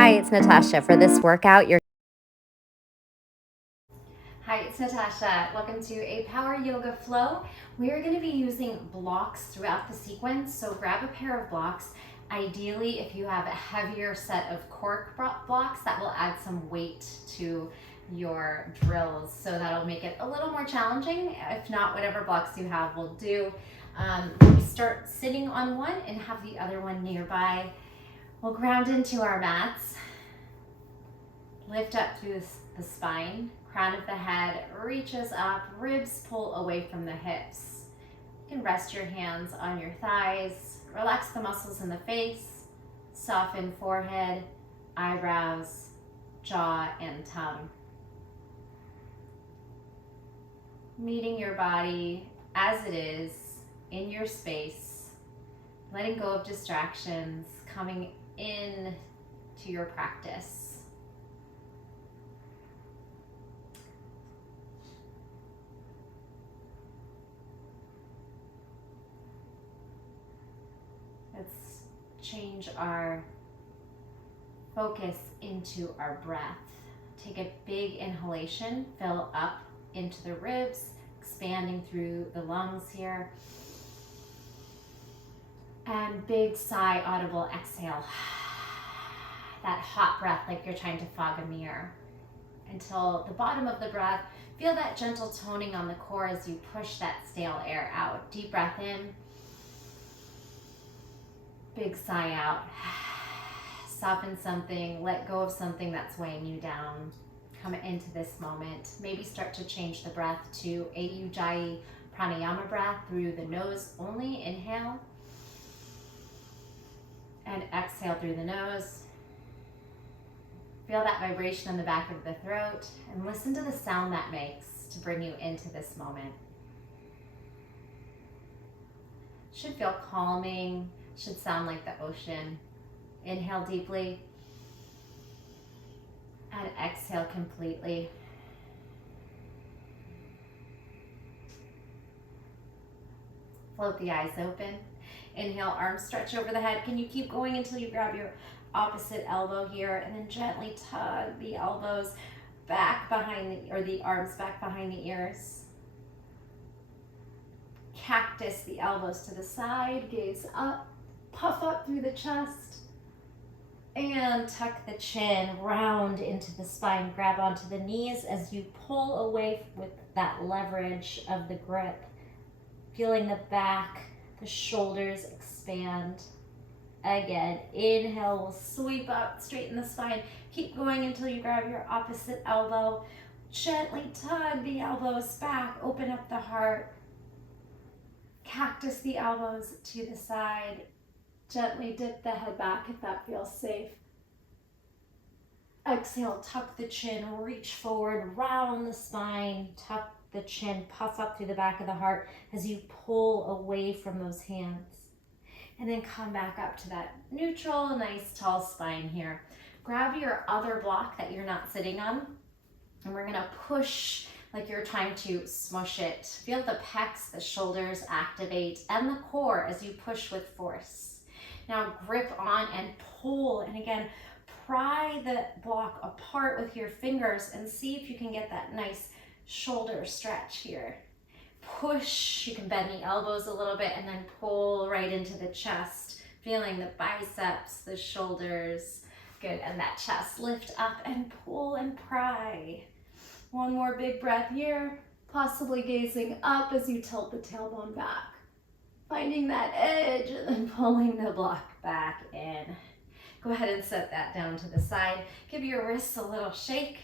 Hi, it's Natasha. For this workout, Hi, it's Natasha. Welcome to a power yoga flow. We are going to be using blocks throughout the sequence. So grab a pair of blocks. Ideally, if you have a heavier set of cork blocks, that will add some weight to your drills. So that'll make it a little more challenging. If not, whatever blocks you have will do. We start sitting on one and have the other one nearby. We'll ground into our mats. Lift up through the spine, crown of the head reaches up, ribs pull away from the hips. You can rest your hands on your thighs, relax the muscles in the face, soften forehead, eyebrows, jaw, and tongue. Meeting your body as it is in your space, letting go of distractions, coming in to your practice. Let's change our focus into our breath. Take a big inhalation, fill up into the ribs, expanding through the lungs here. And big sigh, audible exhale. That hot breath like you're trying to fog a mirror. Until the bottom of the breath, feel that gentle toning on the core as you push that stale air out. Deep breath in. Big sigh out. Soften something, let go of something that's weighing you down. Come into this moment. Maybe start to change the breath to a Ujjayi pranayama breath through the nose only. Inhale. And exhale through the nose. Feel that vibration in the back of the throat and listen to the sound that makes to bring you into this moment. Should feel calming. Should sound like the ocean. Inhale deeply and exhale completely. Float the eyes open. Inhale, arms stretch over the head. Can you keep going until you grab your opposite elbow here and then gently tug the elbows back behind the arms back behind the ears. Cactus the elbows to the side, gaze up. Puff up through the chest and tuck the chin, round into the spine, grab onto the knees as you pull away with that leverage of the grip, feeling the back, the shoulders expand. Again, inhale, we'll sweep up, straighten the spine, keep going until you grab your opposite elbow, gently tug the elbows back, open up the heart, cactus the elbows to the side. Gently dip the head back if that feels safe. Exhale, tuck the chin, reach forward, round the spine, tuck the chin, puff up through the back of the heart as you pull away from those hands. And then come back up to that neutral, nice tall spine here. Grab your other block that you're not sitting on, and we're gonna push like you're trying to smush it. Feel the pecs, the shoulders activate, and the core as you push with force. Now grip on and pull, and again, pry the block apart with your fingers and see if you can get that nice shoulder stretch here. Push, you can bend the elbows a little bit and then pull right into the chest, feeling the biceps, the shoulders. Good, and that chest. Lift up and pull and pry. One more big breath here, possibly gazing up as you tilt the tailbone back. Finding that edge and then pulling the block back in. Go ahead and set that down to the side. Give your wrists a little shake.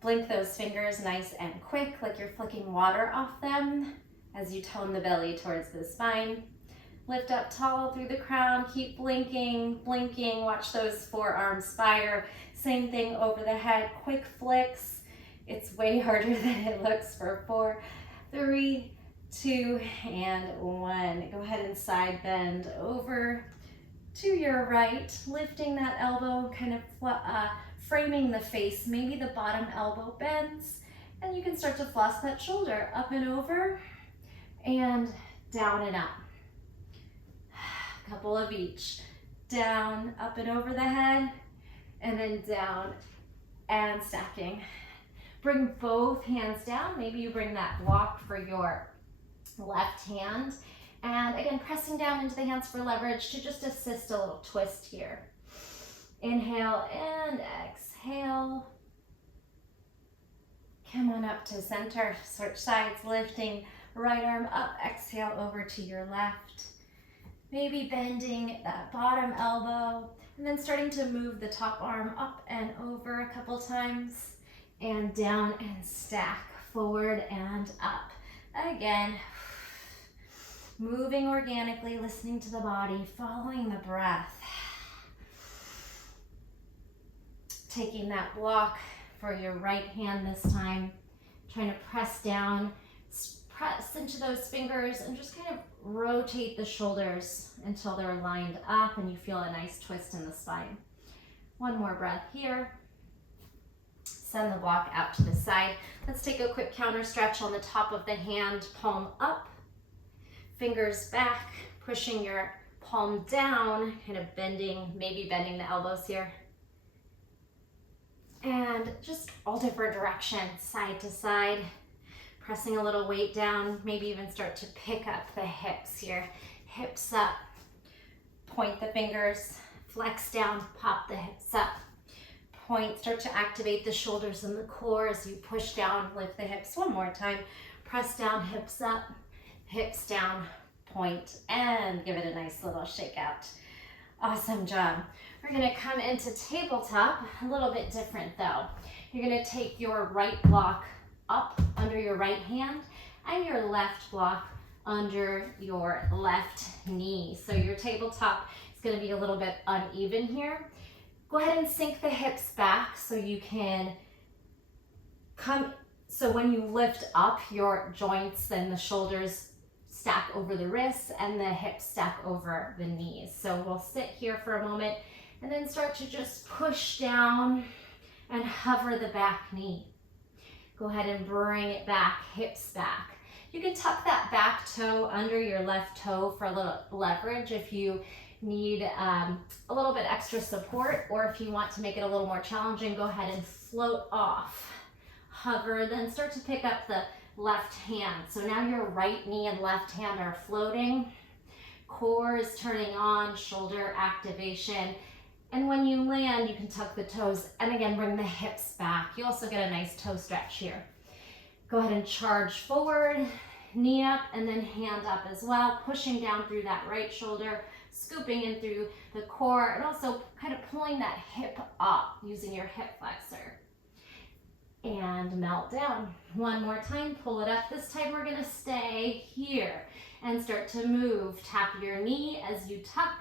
Blink those fingers nice and quick, like you're flicking water off them as you tone the belly towards the spine. Lift up tall through the crown, keep blinking, blinking. Watch those forearms fire. Same thing over the head, quick flicks. It's way harder than it looks for 4, 3, 2, and 1. Go ahead and side bend over to your right, lifting that elbow, kind of framing the face. Maybe the bottom elbow bends, and you can start to floss that shoulder up and over, and down and up. A couple of each. Down, up and over the head, and then down and stacking. Bring both hands down. Maybe you bring that block for your left hand. And again, pressing down into the hands for leverage to just assist a little twist here. Inhale and exhale. Come on up to center. Switch sides, lifting right arm up. Exhale over to your left. Maybe bending that bottom elbow. And then starting to move the top arm up and over a couple times. And down and stack. Forward and up. Again, moving organically, listening to the body, following the breath. Taking that block for your right hand this time. Trying to press down, press into those fingers and just kind of rotate the shoulders until they're lined up and you feel a nice twist in the spine. One more breath here. Send the block out to the side. Let's take a quick counter stretch on the top of the hand, palm up, fingers back, pushing your palm down, kind of bending, maybe bending the elbows here. And just all different directions, side to side, pressing a little weight down, maybe even start to pick up the hips here. Hips up, point the fingers, flex down, pop the hips up. Point, start to activate the shoulders and the core as you push down, lift the hips. One more time, press down, hips up, hips down, point, and give it a nice little shake out. Awesome job. We're gonna come into tabletop, a little bit different though. You're gonna take your right block up under your right hand and your left block under your left knee. So your tabletop is gonna be a little bit uneven here. Go ahead and sink the hips back so you can come, so when you lift up, your joints and the shoulders stack over the wrists and the hips stack over the knees. So we'll sit here for a moment and then start to just push down and hover the back knee. Go ahead and bring it back, hips back. You can tuck that back toe under your left toe for a little leverage if you need a little bit extra support, or if you want to make it a little more challenging, go ahead and float off. Hover, then start to pick up the left hand. So now your right knee and left hand are floating. Core is turning on, shoulder activation. And when you land, you can tuck the toes and again, bring the hips back. You also get a nice toe stretch here. Go ahead and charge forward, knee up, and then hand up as well, pushing down through that right shoulder, scooping in through the core, and also kind of pulling that hip up using your hip flexor. And melt down. One more time, pull it up. This time we're gonna stay here and start to move. Tap your knee as you tuck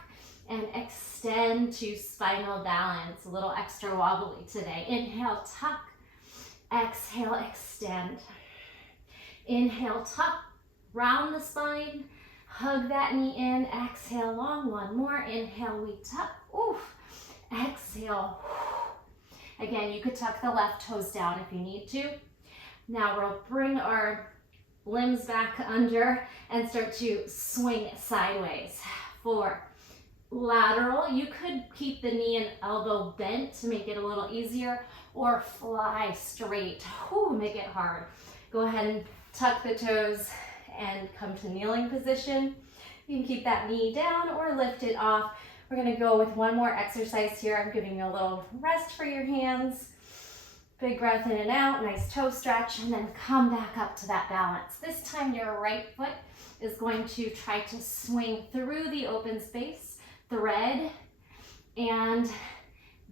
and extend to spinal balance. A little extra wobbly today. Inhale, tuck. Exhale, extend. Inhale, tuck. Round the spine. Hug that knee in. Exhale, long. One more. Inhale, we tuck. Oof. Exhale. Again, you could tuck the left toes down if you need to. Now we'll bring our limbs back under and start to swing sideways. 4, lateral. You could keep the knee and elbow bent to make it a little easier, or fly straight. Whew, make it hard. Go ahead and tuck the toes and come to kneeling position. You can keep that knee down or lift it off. We're gonna go with one more exercise here. I'm giving you a little rest for your hands. Big breath in and out, nice toe stretch, and then come back up to that balance. This time your right foot is going to try to swing through the open space, thread, and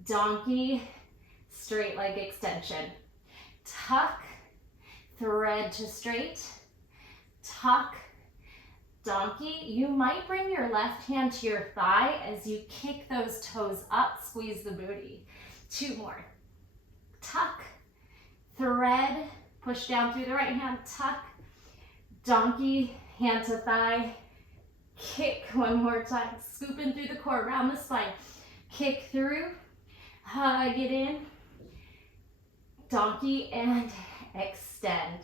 donkey, straight leg extension. Tuck, thread to straight, tuck, donkey. You might bring your left hand to your thigh as you kick those toes up, squeeze the booty. 2 more. Tuck, thread, push down through the right hand, tuck, donkey, hand to thigh, kick one more time, scoop in through the core, round the spine, kick through, hug it in, donkey, and extend.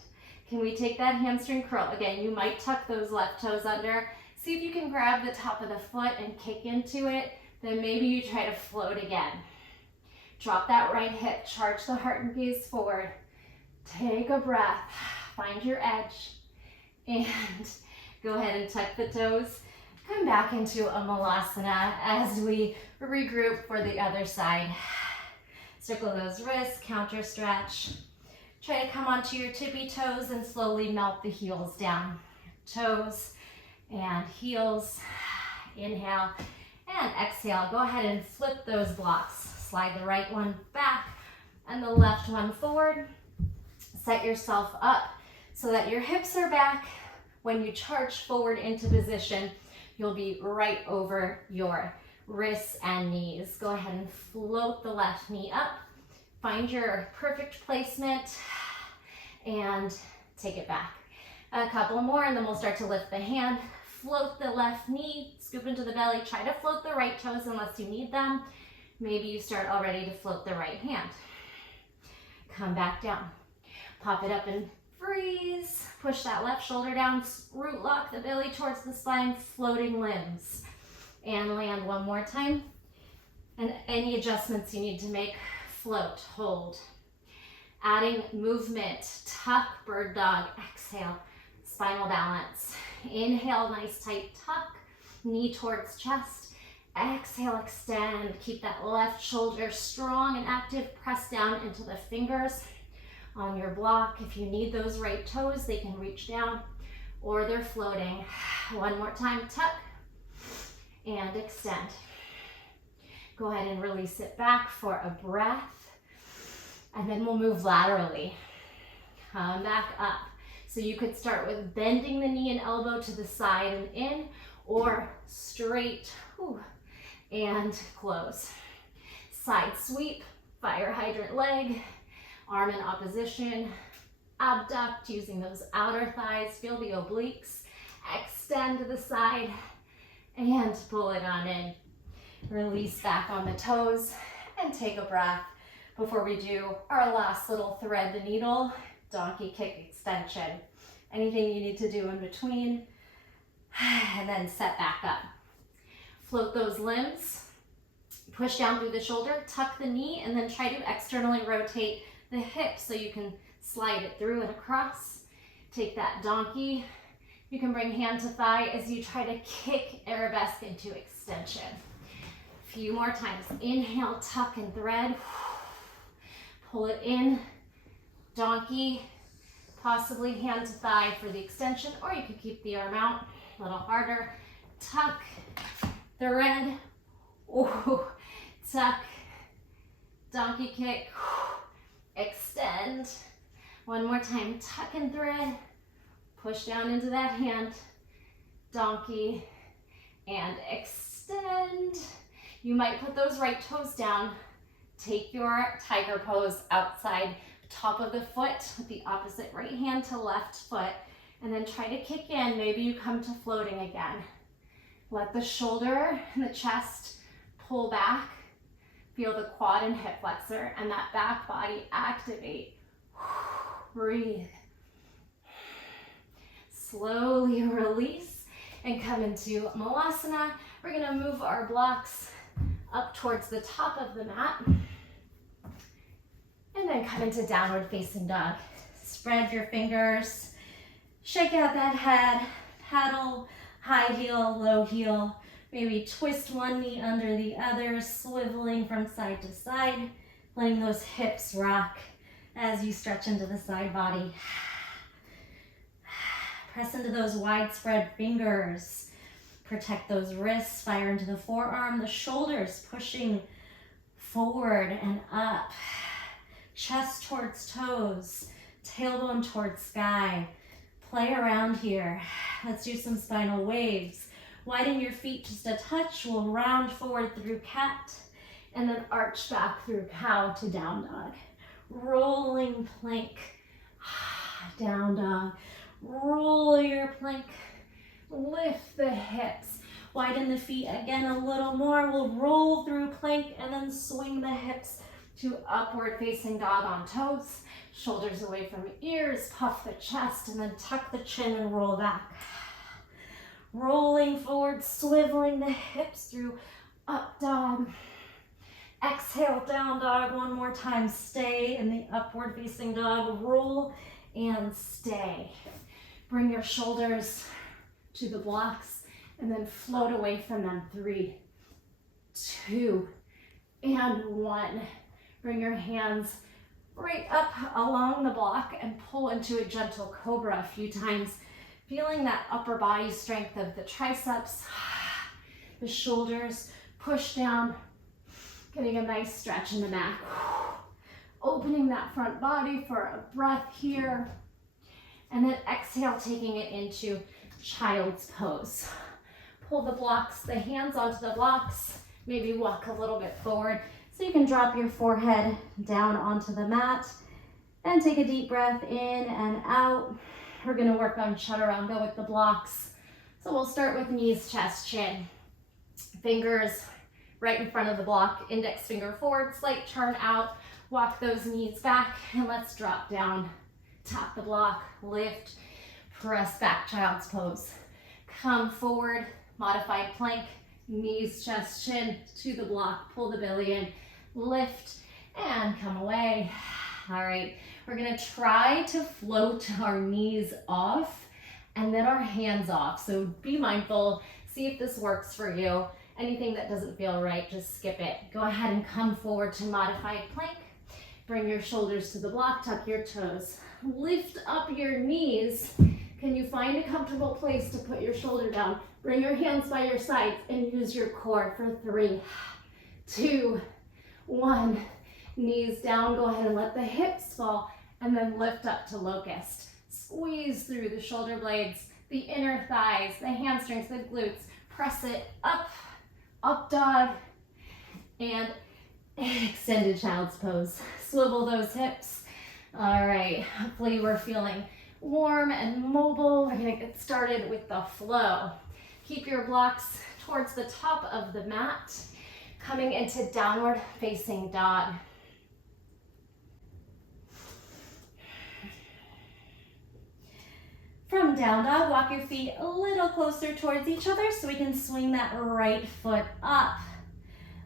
Can we take that hamstring curl? Again, you might tuck those left toes under. See if you can grab the top of the foot and kick into it. Then maybe you try to float again. Drop that right hip, charge the heart and gaze forward. Take a breath, find your edge, and go ahead and tuck the toes. Come back into a malasana as we regroup for the other side. Circle those wrists, counter stretch. Try to come onto your tippy toes and slowly melt the heels down. Toes and heels. Inhale and exhale. Go ahead and flip those blocks. Slide the right one back and the left one forward. Set yourself up so that your hips are back. When you charge forward into position, you'll be right over your wrists and knees. Go ahead and float the left knee up. Find your perfect placement and take it back. A couple more and then we'll start to lift the hand. Float the left knee, scoop into the belly. Try to float the right toes unless you need them. Maybe you start already to float the right hand. Come back down. Pop it up and freeze. Push that left shoulder down. Root lock the belly towards the spine. Floating limbs. And land one more time. And any adjustments you need to make, float, hold. Adding movement. Tuck, bird dog. Exhale. Spinal balance. Inhale, nice tight tuck. Knee towards chest. Exhale, extend. Keep that left shoulder strong and active. Press down into the fingers on your block. If you need those right toes, they can reach down or they're floating. One more time, tuck and extend. Go ahead and release it back for a breath. And then we'll move laterally. Come back up. So you could start with bending the knee and elbow to the side and in, or straight and close. Side sweep, fire hydrant leg, arm in opposition, abduct using those outer thighs, feel the obliques, extend to the side and pull it on in. Release back on the toes and take a breath before we do our last little thread the needle, donkey kick extension. Anything you need to do in between, and then set back up. Float those limbs, push down through the shoulder, tuck the knee, and then try to externally rotate the hips so you can slide it through and across. Take that donkey. You can bring hand to thigh as you try to kick arabesque into extension. A few more times. Inhale, tuck and thread. Pull it in, donkey, possibly hand to thigh for the extension, or you could keep the arm out a little harder. Tuck, thread, tuck, donkey kick, extend. One more time, tuck and thread, push down into that hand, donkey, and extend. You might put those right toes down. Take your tiger pose outside, top of the foot with the opposite right hand to left foot, and then try to kick in. Maybe you come to floating again. Let the shoulder and the chest pull back. Feel the quad and hip flexor and that back body activate. Breathe. Slowly release and come into malasana. We're gonna move our blocks up towards the top of the mat. And then come into downward facing dog. Spread your fingers, shake out that head, paddle, high heel, low heel. Maybe twist one knee under the other, swiveling from side to side, letting those hips rock as you stretch into the side body. Press into those widespread fingers. Protect those wrists, fire into the forearm, the shoulders pushing forward and up. Chest towards toes, tailbone towards sky. Play around here. Let's do some spinal waves. Widen your feet just a touch. We'll round forward through cat and then arch back through cow to down dog. Rolling plank, down dog. Roll your plank, lift the hips. Widen the feet again a little more. We'll roll through plank and then swing the hips to upward facing dog on toes. Shoulders away from ears, puff the chest, and then tuck the chin and roll back. Rolling forward, swiveling the hips through up dog. Exhale, down dog one more time. Stay in the upward facing dog. Roll and stay. Bring your shoulders to the blocks and then float away from them. 3, 2, and 1. Bring your hands right up along the block and pull into a gentle cobra a few times. Feeling that upper body strength of the triceps, the shoulders, push down, getting a nice stretch in the back. Opening that front body for a breath here. And then exhale, taking it into child's pose. Pull the blocks, the hands onto the blocks. Maybe walk a little bit forward so you can drop your forehead down onto the mat. And take a deep breath in and out. We're gonna work on chaturanga with the blocks. So we'll start with knees, chest, chin. Fingers right in front of the block, index finger forward, slight turn out, walk those knees back, and let's drop down. Tap the block, lift, press back, child's pose. Come forward, modified plank, knees, chest, chin to the block, pull the belly in, lift, and come away. All right, we're gonna try to float our knees off and then our hands off. So be mindful, see if this works for you. Anything that doesn't feel right, just skip it. Go ahead and come forward to modified plank. Bring your shoulders to the block, tuck your toes. Lift up your knees. Can you find a comfortable place to put your shoulder down? Bring your hands by your sides and use your core for 3, 2, 1. Knees down, go ahead and let the hips fall, and then lift up to locust. Squeeze through the shoulder blades, the inner thighs, the hamstrings, the glutes. Press it up, up dog, and extended child's pose. Swivel those hips. All right, hopefully we're feeling warm and mobile. We're gonna get started with the flow. Keep your blocks towards the top of the mat, coming into downward facing dog. From down dog, walk your feet a little closer towards each other so we can swing that right foot up.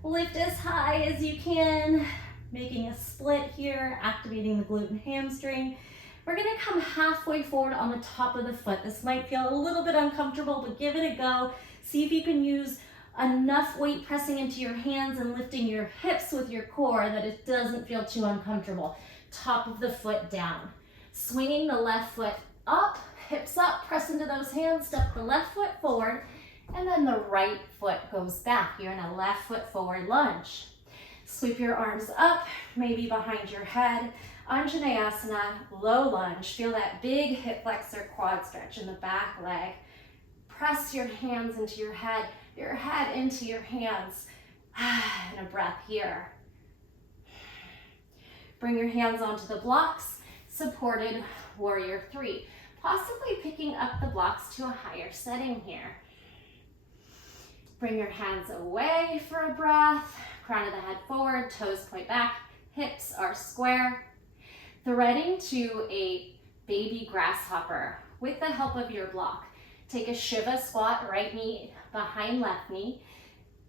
Lift as high as you can, making a split here, activating the glute and hamstring. We're gonna come halfway forward on the top of the foot. This might feel a little bit uncomfortable, but give it a go. See if you can use enough weight pressing into your hands and lifting your hips with your core that it doesn't feel too uncomfortable. Top of the foot down. Swinging the left foot up, hips up, press into those hands, step the left foot forward, and then the right foot goes back. You're in a left foot forward lunge. Sweep your arms up, maybe behind your head. Anjaneyasana, low lunge. Feel that big hip flexor quad stretch in the back leg. Press your hands into your head into your hands. And a breath here. Bring your hands onto the blocks, supported warrior 3. Possibly picking up the blocks to a higher setting here. Bring your hands away for a breath. Crown of the head forward, toes point back, hips are square. Threading to a baby grasshopper with the help of your block. Take a Shiva squat, right knee behind left knee,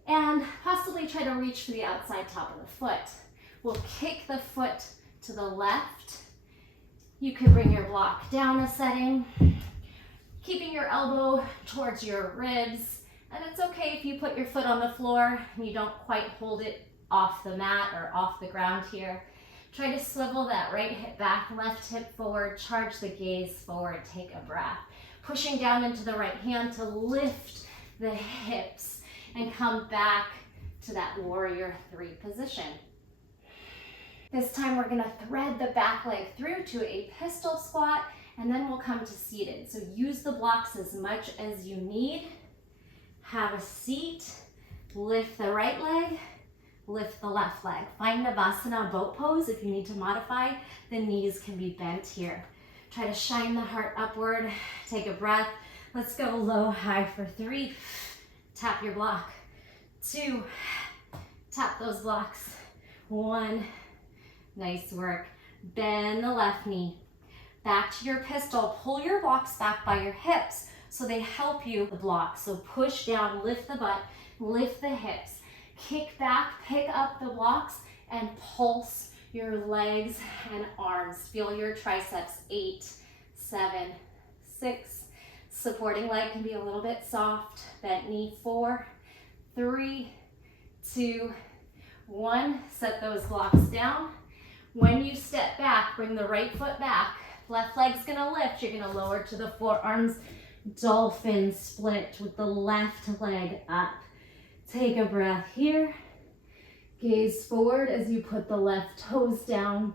and possibly try to reach for the outside top of the foot. We'll kick the foot to the left. You could bring your block down a setting, keeping your elbow towards your ribs. And it's okay if you put your foot on the floor and you don't quite hold it off the mat or off the ground here. Try to swivel that right hip back, left hip forward, charge the gaze forward, take a breath. Pushing down into the right hand to lift the hips and come back to that warrior 3 position. This time we're gonna thread the back leg through to a pistol squat, and then we'll come to seated. So use the blocks as much as you need. Have a seat, lift the right leg, lift the left leg. Find Navasana boat pose. If you need to modify, the knees can be bent here. Try to shine the heart upward, take a breath. Let's go low, high for 3. Tap your block. 2, tap those blocks. 1, nice work. Bend the left knee. Back to your pistol. Pull your blocks back by your hips so they help you the block. So push down, lift the butt, lift the hips. Kick back, pick up the blocks, and pulse your legs and arms. Feel your triceps. 8, 7, 6. Supporting leg can be a little bit soft. Bent knee. 4, 3, 2, 1. Set those blocks down. When you step back, bring the right foot back. Left leg's gonna lift. You're gonna lower to the forearms. Dolphin split with the left leg up. Take a breath here. Gaze forward as you put the left toes down.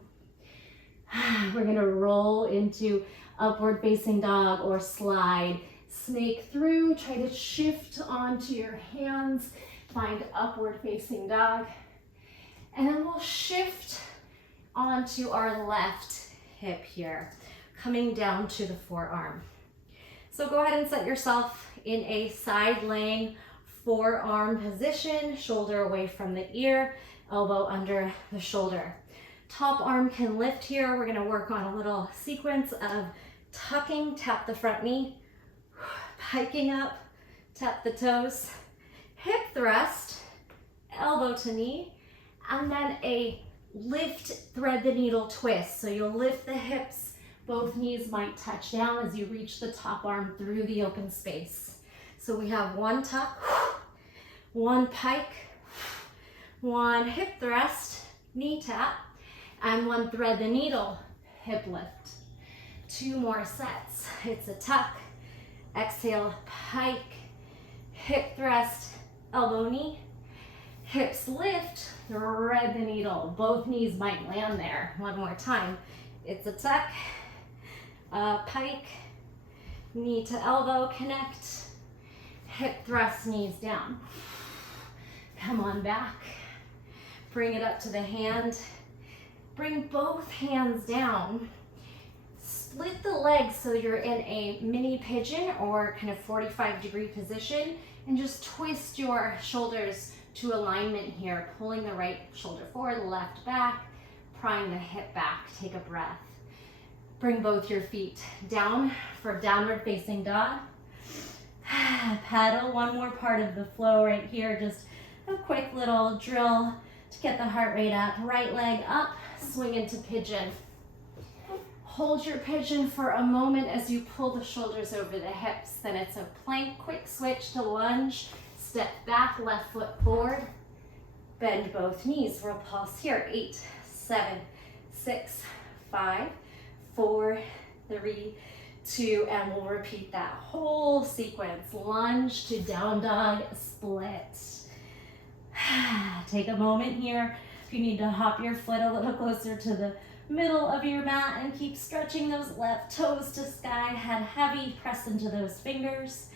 We're gonna roll into upward facing dog or slide. Snake through, try to shift onto your hands. Find upward facing dog. And then we'll shift onto our left hip here, coming down to the forearm. So go ahead and set yourself in a side laying forearm position, shoulder away from the ear, elbow under the shoulder. Top arm can lift here. We're gonna work on a little sequence of tucking, tap the front knee, hiking up, tap the toes, hip thrust, elbow to knee, and then a lift, thread the needle twist. So you'll lift the hips, both knees might touch down as you reach the top arm through the open space. So we have one tuck, one pike, one hip thrust, knee tap, and one thread the needle, hip lift. 2 more sets. It's a tuck, exhale, pike, hip thrust, elbow knee, hips lift, thread the needle. Both knees might land there. One more time. It's a tuck, pike, knee to elbow connect, hip thrust, knees down. Come on back. Bring it up to the hand. Bring both hands down. Split the legs so you're in a mini pigeon or kind of 45-degree position, and just twist your shoulders to alignment here, pulling the right shoulder forward, left back, prying the hip back. Take a breath. Bring both your feet down for downward facing dog. Paddle one more part of the flow right here. Just a quick little drill to get the heart rate up. Right leg up, swing into pigeon. Hold your pigeon for a moment as you pull the shoulders over the hips. Then it's a plank, quick switch to lunge. Step back, left foot forward. Bend both knees. We'll pulse here. 8, 7, 6, 5, 4, 3, 2, and we'll repeat that whole sequence. Lunge to down dog, split. Take a moment here. If you need to hop your foot a little closer to the middle of your mat and keep stretching those left toes to sky, head heavy, press into those fingers.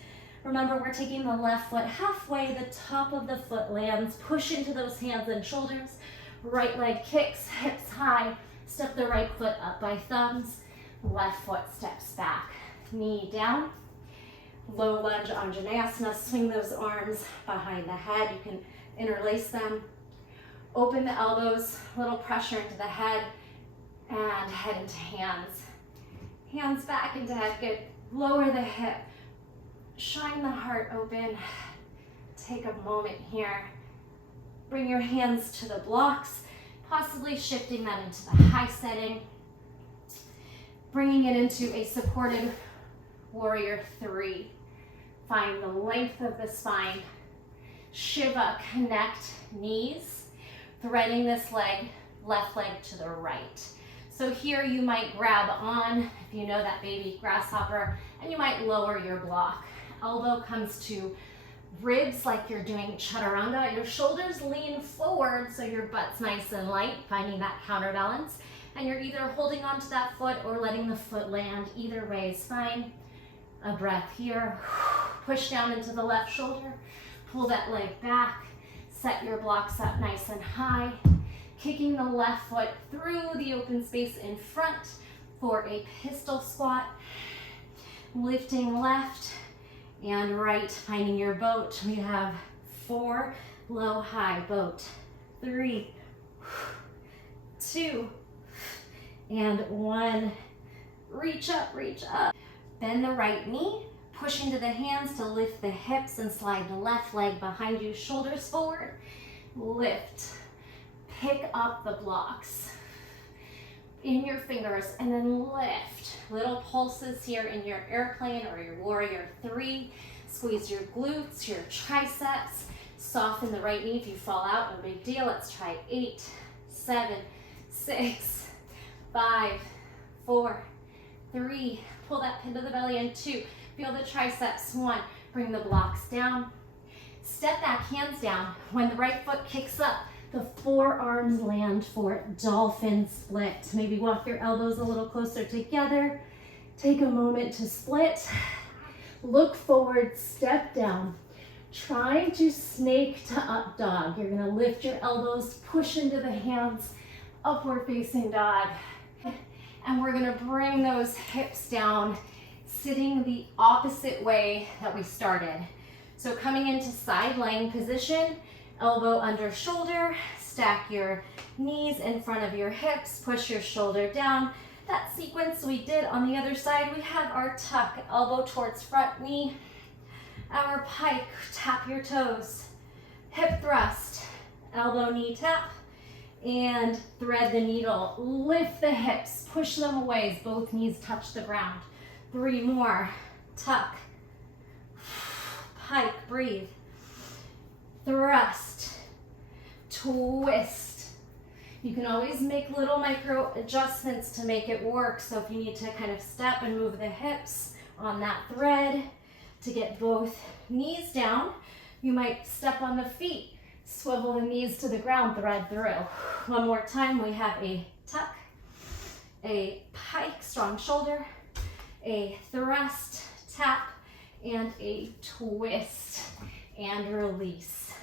Remember, we're taking the left foot halfway, the top of the foot lands, push into those hands and shoulders. Right leg kicks, hips high, step the right foot up by thumbs, left foot steps back, knee down. Low lunge Anjaneyasana, swing those arms behind the head. You can interlace them. Open the elbows, little pressure into the head, and head into hands. Hands back into head, good. Lower the hip, shine the heart open. Take a moment here. Bring your hands to the blocks, possibly shifting them into the high setting. Bringing it into a supported warrior 3. Find the length of the spine. Shiva, connect knees, threading this leg, left leg to the right. So here you might grab on, if you know that baby grasshopper, and you might lower your block. Elbow comes to ribs like you're doing chaturanga. Your shoulders lean forward so your butt's nice and light, finding that counterbalance. And you're either holding onto that foot or letting the foot land. Either way is fine. A breath here. Push down into the left shoulder. Pull that leg back. Set your blocks up nice and high. Kicking the left foot through the open space in front for a pistol squat. Lifting left and right, finding your boat. We have 4, low, high, boat. 3, 2, and 1. Reach up, reach up. Bend the right knee, push into the hands to lift the hips and slide the left leg behind you, shoulders forward. lift, pick up the blocks in your fingers, and then lift. Little pulses here in your airplane or your warrior 3. Squeeze your glutes, your triceps. Soften the right knee. If you fall out, no big deal. Let's try 8, 7, 6, 5, 4, 3. Pull that pin to the belly in 2. Feel the triceps. 1. Bring the blocks down. Step back, hands down. When the right foot kicks up, the forearms land for dolphin split. Maybe walk your elbows a little closer together. Take a moment to split. Look forward, step down. Trying to snake to up dog. You're gonna lift your elbows, push into the hands, upward facing dog. And we're gonna bring those hips down, sitting the opposite way that we started. So coming into side lying position, elbow under shoulder, stack your knees in front of your hips, push your shoulder down. That sequence we did on the other side, we have our tuck, elbow towards front knee, our pike, tap your toes, hip thrust, elbow knee tap, and thread the needle. Lift the hips, push them away as both knees touch the ground. 3 more, tuck, pike, breathe, thrust, twist. You can always make little micro adjustments to make it work. So if you need to kind of step and move the hips on that thread to get both knees down, you might step on the feet, swivel the knees to the ground, thread through. One more time, we have a tuck, a pike, strong shoulder, a thrust, tap, and a twist, and release.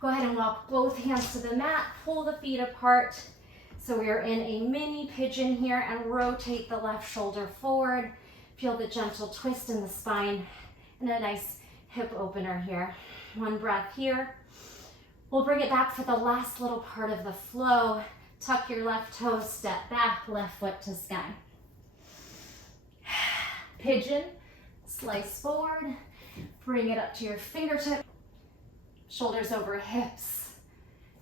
Go ahead and walk both hands to the mat, pull the feet apart. So we are in a mini pigeon here, and rotate the left shoulder forward. Feel the gentle twist in the spine, and a nice hip opener here. 1 breath here. We'll bring it back for the last little part of the flow. Tuck your left toes, step back, left foot to sky. Pigeon, slice forward, bring it up to your fingertip, shoulders over hips.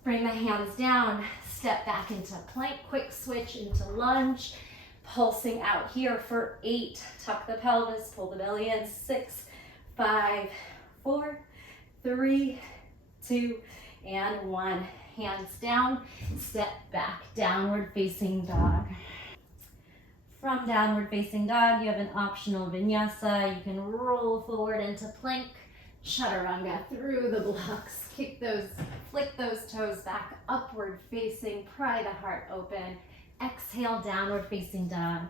Bring the hands down, step back into plank, quick switch into lunge, pulsing out here for 8. Tuck the pelvis, pull the belly in, 6, 5, 4, 3, 2, and 1. Hands down, step back, downward facing dog. From downward facing dog, you have an optional vinyasa. You can roll forward into plank, chaturanga through the blocks. Flick those toes back, upward facing, pry the heart open. Exhale, downward facing dog.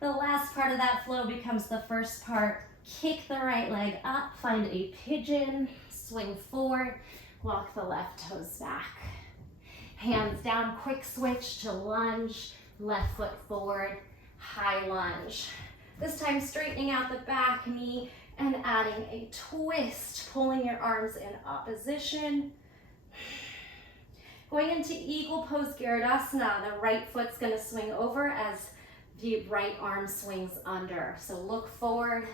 The last part of that flow becomes the first part. Kick the right leg up, find a pigeon, swing forward, walk the left toes back. Hands down, quick switch to lunge, left foot forward, high lunge. This time straightening out the back knee and adding a twist, pulling your arms in opposition. Going into eagle pose Garudasana, the right foot's gonna swing over as the right arm swings under. So look forward,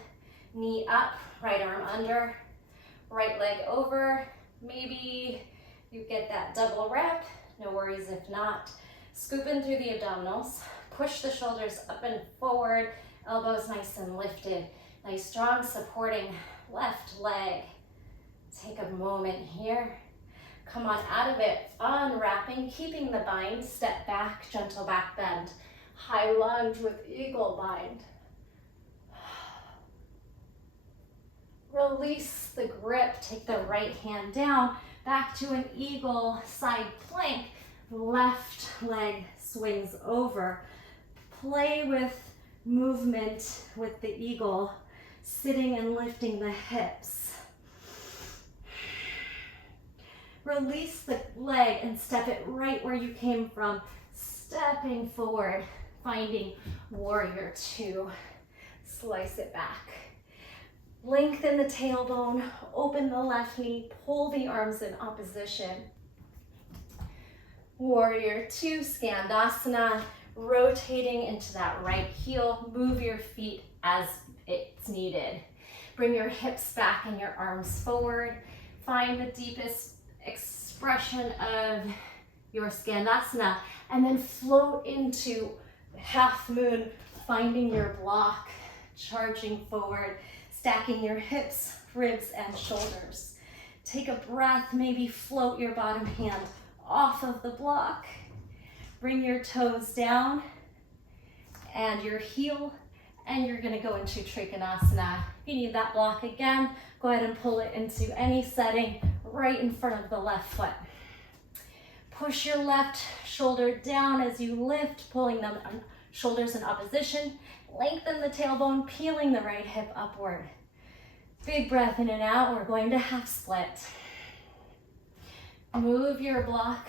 knee up, right arm under, right leg over. Maybe you get that double rep, no worries if not. Scoop in through the abdominals, push the shoulders up and forward, elbows nice and lifted. Nice strong supporting left leg. Take a moment here. Come on out of it, unwrapping, keeping the bind, step back, gentle back bend. High lunge with eagle bind. Release the grip, take the right hand down, back to an eagle side plank. Left leg swings over. Play with movement with the eagle, sitting and lifting the hips. Release the leg and step it right where you came from. Stepping forward, finding warrior 2. Slice it back. Lengthen the tailbone, open the left knee, pull the arms in opposition. Warrior 2, Skandasana, rotating into that right heel. Move your feet as it's needed. Bring your hips back and your arms forward. Find the deepest expression of your Skandasana, and then float into half moon, finding your block, charging forward, stacking your hips, ribs, and shoulders. Take a breath, maybe float your bottom hand off of the block. Bring your toes down and your heel, and you're gonna go into Trikonasana. If you need that block again, go ahead and pull it into any setting right in front of the left foot. Push your left shoulder down as you lift, pulling them shoulders in opposition. Lengthen the tailbone, peeling the right hip upward. Big breath in and out. We're going to half split. Move your block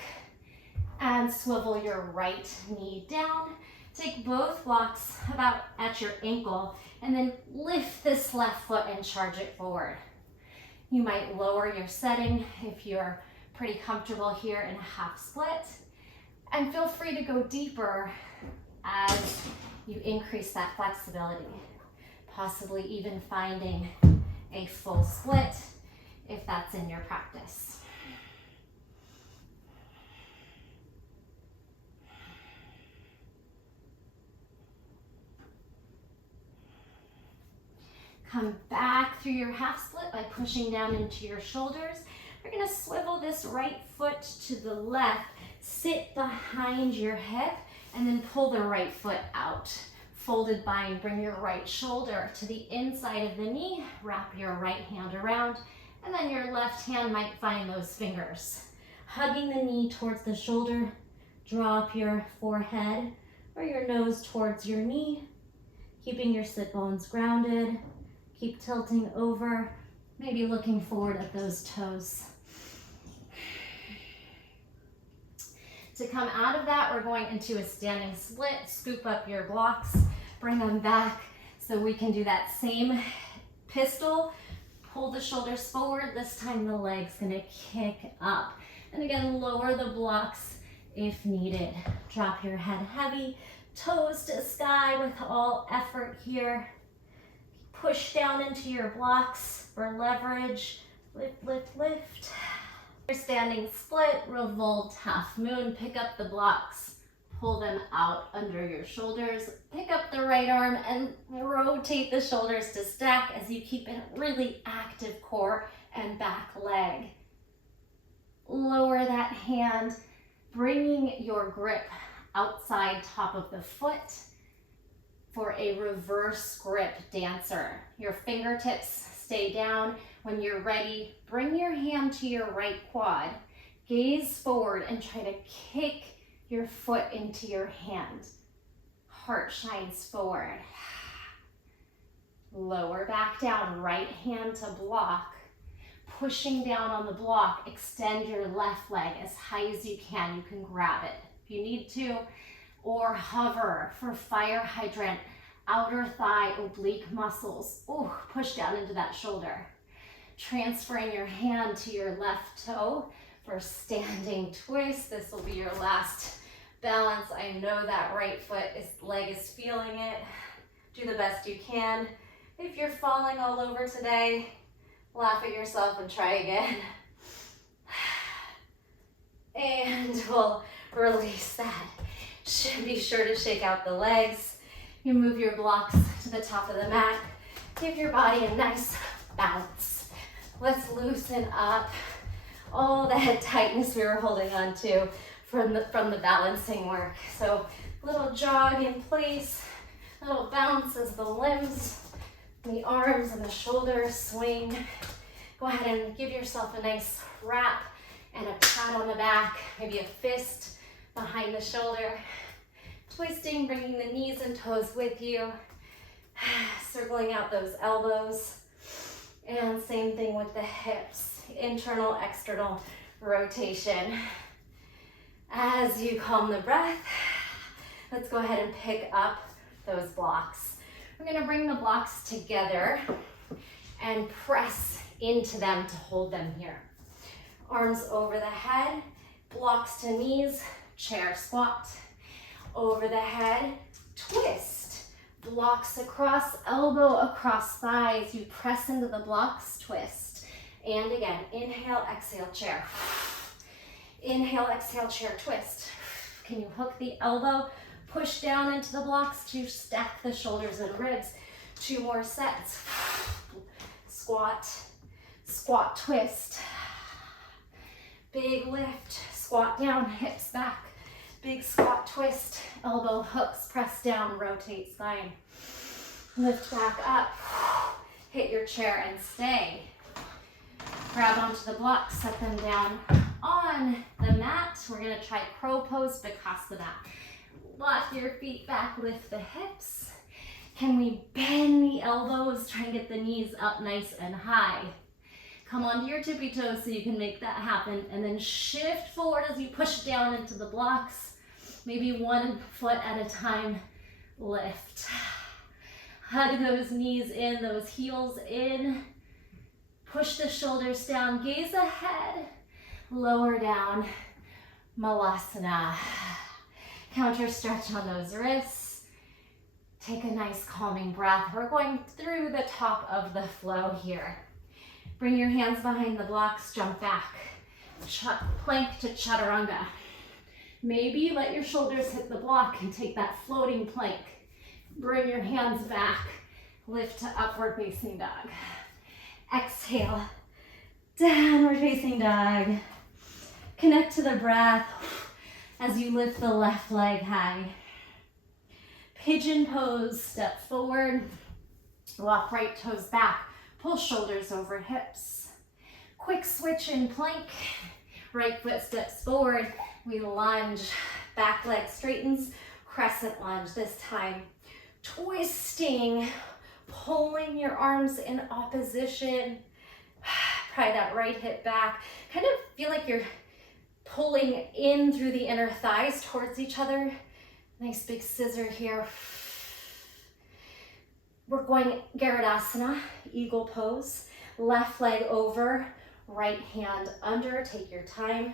and swivel your right knee down. Take both blocks about at your ankle and then lift this left foot and charge it forward. You might lower your setting if you're pretty comfortable here in a half split. And feel free to go deeper as you increase that flexibility, possibly even finding a full split if that's in your practice. Come back through your half split by pushing down into your shoulders. We're gonna swivel this right foot to the left, sit behind your hip, and then pull the right foot out. Folded bind, bring your right shoulder to the inside of the knee, wrap your right hand around, and then your left hand might find those fingers. Hugging the knee towards the shoulder, drop your forehead or your nose towards your knee, keeping your sit bones grounded. Keep tilting over, maybe looking forward at those toes. To come out of that, we're going into a standing split. Scoop up your blocks, bring them back so we can do that same pistol. Pull the shoulders forward. This time the leg's gonna kick up. And again, lower the blocks if needed. Drop your head heavy, toes to sky with all effort here. Push down into your blocks for leverage. Lift, lift, lift. Your standing split, revolved half moon. Pick up the blocks, pull them out under your shoulders. Pick up the right arm and rotate the shoulders to stack as you keep a really active core and back leg. Lower that hand, bringing your grip outside top of the foot for a reverse grip dancer. Your fingertips stay down. When you're ready, bring your hand to your right quad, gaze forward and try to kick your foot into your hand. Heart shines forward. Lower back down, right hand to block. Pushing down on the block, extend your left leg as high as you can. You can grab it if you need to, or hover for fire hydrant, outer thigh, oblique muscles. Ooh, push down into that shoulder. Transferring your hand to your left toe for standing twist. This will be your last balance. I know that right leg is feeling it. Do the best you can. If you're falling all over today, laugh at yourself and try again. And we'll release that. Be sure to shake out the legs. You move your blocks to the top of the mat. Give your body a nice bounce. Let's loosen up all that tightness we were holding on to from the balancing work. So little jog in place, little bounce as the limbs, the arms and the shoulders swing. Go ahead and give yourself a nice wrap and a pat on the back, maybe a fist behind the shoulder. Twisting, bringing the knees and toes with you. Circling out those elbows. And same thing with the hips. Internal, external rotation. As you calm the breath, let's go ahead and pick up those blocks. We're gonna bring the blocks together and press into them to hold them here. Arms over the head, blocks to knees, chair squat. Over the head, twist. Blocks across, elbow across thighs. You press into the blocks, twist. And again, inhale, exhale, chair. Inhale, exhale, chair twist. Can you hook the elbow? Push down into the blocks to stack the shoulders and ribs. 2 more sets. Squat, squat, twist. Big lift, squat down, hips back. Big squat, twist, elbow hooks, press down, rotate spine. Lift back up, hit your chair and stay. Grab onto the blocks, set them down on the mat. We're gonna try crow pose, Vinyasa. Lock your feet back, lift the hips. Can we bend the elbows? Try and get the knees up nice and high. Come onto your tippy toes so you can make that happen, and then shift forward as you push down into the blocks. Maybe 1 foot at a time, lift. Hug those knees in, those heels in. Push the shoulders down, gaze ahead, lower down, malasana. Counter stretch on those wrists. Take a nice calming breath. We're going through the top of the flow here. Bring your hands behind the blocks, jump back. Plank to chaturanga. Maybe let your shoulders hit the block and take that floating plank. Bring your hands back, lift to upward facing dog. Exhale, downward facing dog. Connect to the breath as you lift the left leg high. Pigeon pose, step forward, walk right toes back, pull shoulders over hips. Quick switch in plank, right foot steps forward, we lunge, back leg straightens, crescent lunge this time. Twisting, pulling your arms in opposition. Pry that right hip back. Kind of feel like you're pulling in through the inner thighs towards each other. Nice big scissor here. We're going Garudasana, eagle pose. Left leg over, right hand under. Take your time.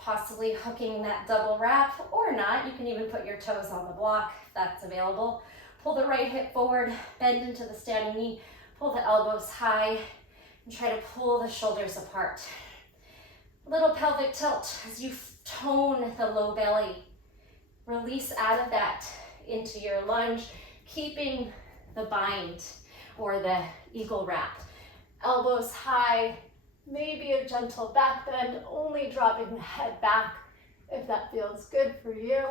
Possibly hooking that double wrap or not. You can even put your toes on the block if that's available. Pull the right hip forward, bend into the standing knee, pull the elbows high, and try to pull the shoulders apart. Little pelvic tilt as you tone the low belly. Release out of that into your lunge, keeping the bind or the eagle wrap. Elbows high, maybe a gentle back bend, only dropping the head back if that feels good for you.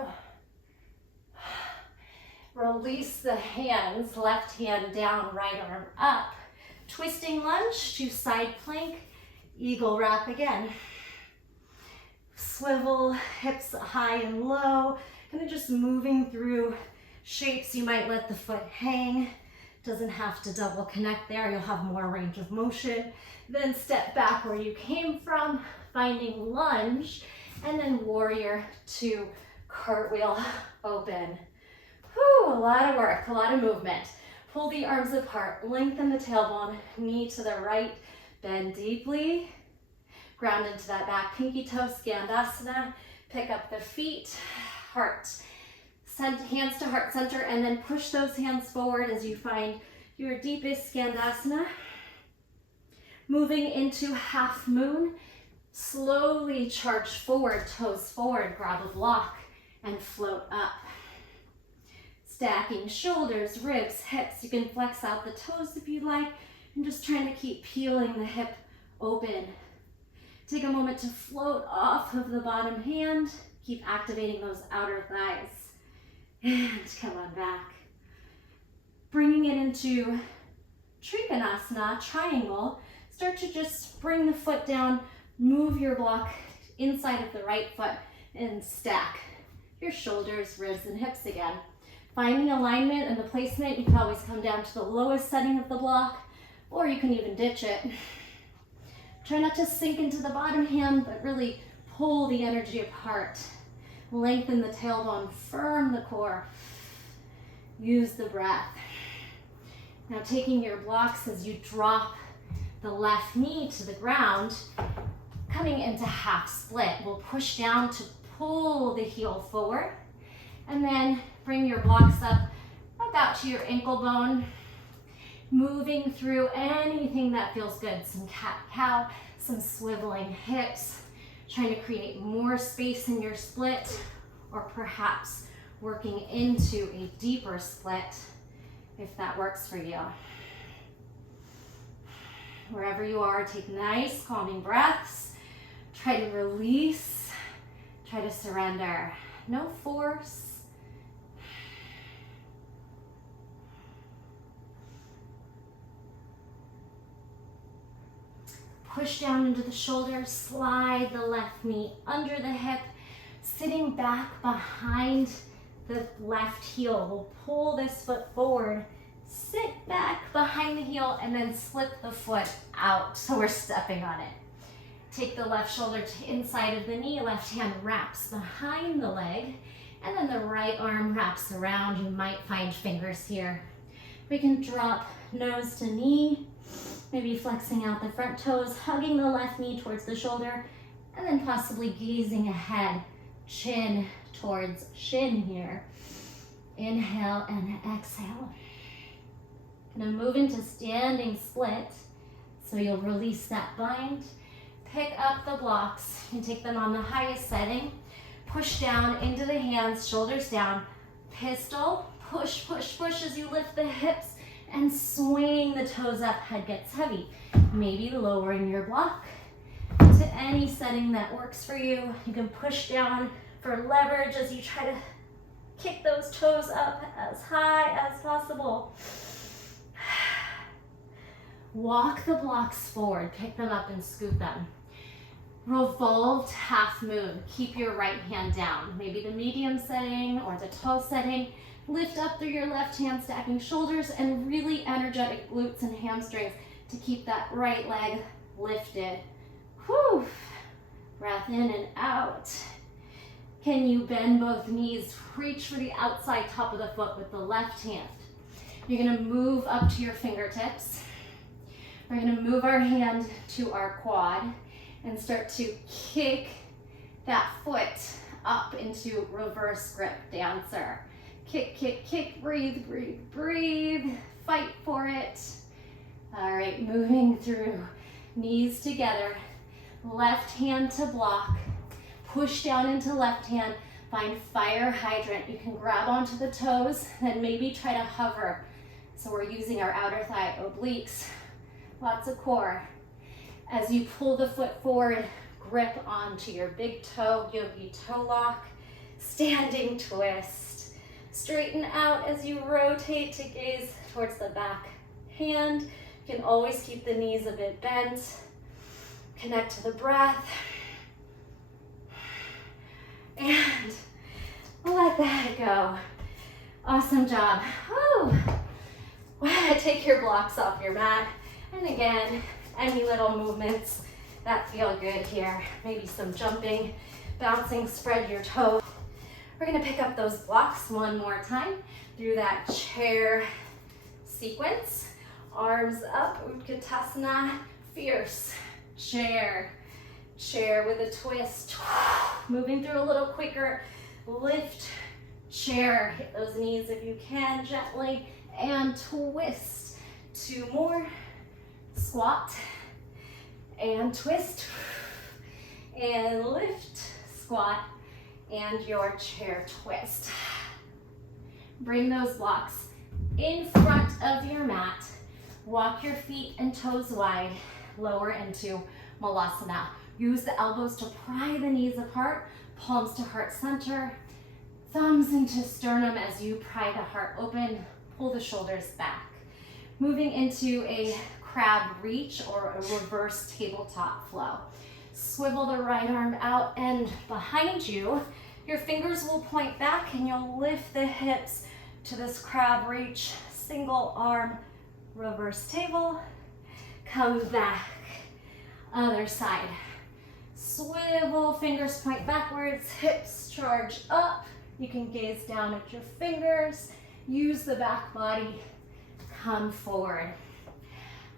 Release the hands, left hand down, right arm up. Twisting lunge to side plank, eagle wrap again. Swivel, hips high and low, kind of just moving through shapes. You might let the foot hang. Doesn't have to double connect there. You'll have more range of motion. Then step back where you came from, finding lunge, and then warrior to cartwheel open. Whew, a lot of work, a lot of movement. Pull the arms apart, lengthen the tailbone, knee to the right, bend deeply. Ground into that back pinky toe, Skandasana. Pick up the feet, heart. Send hands to heart center, and then push those hands forward as you find your deepest Skandasana. Moving into half moon, slowly charge forward, toes forward, grab a block, and float up. Stacking shoulders, ribs, hips. You can flex out the toes if you like, and just trying to keep peeling the hip open. Take a moment to float off of the bottom hand. Keep activating those outer thighs. And come on back. Bringing it into Trikonasana, triangle. Start to just bring the foot down, move your block inside of the right foot, and stack your shoulders, ribs, and hips again. Find the alignment and the placement. You can always come down to the lowest setting of the block, or you can even ditch it. Try not to sink into the bottom hand, but really pull the energy apart. Lengthen the tailbone, firm the core. Use the breath. Now taking your blocks as you drop the left knee to the ground, coming into half split. We'll push down to pull the heel forward, and then bring your blocks up about to your ankle bone. Moving through anything that feels good. Some cat-cow, some swiveling hips, trying to create more space in your split, or perhaps working into a deeper split if that works for you. Wherever you are, take nice calming breaths. Try to release, try to surrender. No force. Push down into the shoulders, slide the left knee under the hip, sitting back behind the left heel. We'll pull this foot forward, sit back behind the heel, and then slip the foot out so we're stepping on it. Take the left shoulder to inside of the knee, left hand wraps behind the leg, and then the right arm wraps around. You might find fingers here. We can drop nose to knee, maybe flexing out the front toes, hugging the left knee towards the shoulder, and then possibly gazing ahead, chin towards shin here. Inhale and exhale. Gonna move into standing split, so you'll release that bind. Pick up the blocks and take them on the highest setting. Push down into the hands, shoulders down. Pistol, push, push, push as you lift the hips and swing the toes up, head gets heavy. Maybe lowering your block to any setting that works for you. You can push down for leverage as you try to kick those toes up as high as possible. Walk the blocks forward, pick them up and scoot them. Revolved half moon. Keep your right hand down. Maybe the medium setting or the tall setting. Lift up through your left hand, stacking shoulders, and really energetic glutes and hamstrings to keep that right leg lifted. Whew. Breath in and out. Can you bend both knees? Reach for the outside top of the foot with the left hand. You're gonna move up to your fingertips. We're gonna move our hand to our quad and start to kick that foot up into reverse grip dancer. Kick, kick, kick, breathe, breathe, breathe. Fight for it. All right, moving through. Knees together. Left hand to block. Push down into left hand. Find fire hydrant. You can grab onto the toes, then maybe try to hover. So we're using our outer thigh obliques. Lots of core. As you pull the foot forward, grip onto your big toe, yogi toe lock, standing twist. Straighten out as you rotate to gaze towards the back hand. You can always keep the knees a bit bent. Connect to the breath. And let that go. Awesome job. Woo. Take your blocks off your mat. And again, any little movements that feel good here. Maybe some jumping, bouncing, spread your toes. We're gonna pick up those blocks one more time through that chair sequence. Arms up, Utkatasana, fierce. Chair, chair with a twist. Moving through a little quicker. Lift, chair. Hit those knees if you can gently and twist. 2 more. Squat and twist and lift, squat, and your chair twist. Bring those blocks in front of your mat. Walk your feet and toes wide. Lower into Malasana. Use the elbows to pry the knees apart, palms to heart center, thumbs into sternum as you pry the heart open. Pull the shoulders back. Moving into a crab reach or a reverse tabletop flow. Swivel the right arm out and behind you. Your fingers will point back and you'll lift the hips to this crab reach. Single arm, reverse table. Come back. Other side. Swivel, fingers point backwards, hips charge up. You can gaze down at your fingers. Use the back body. Come forward.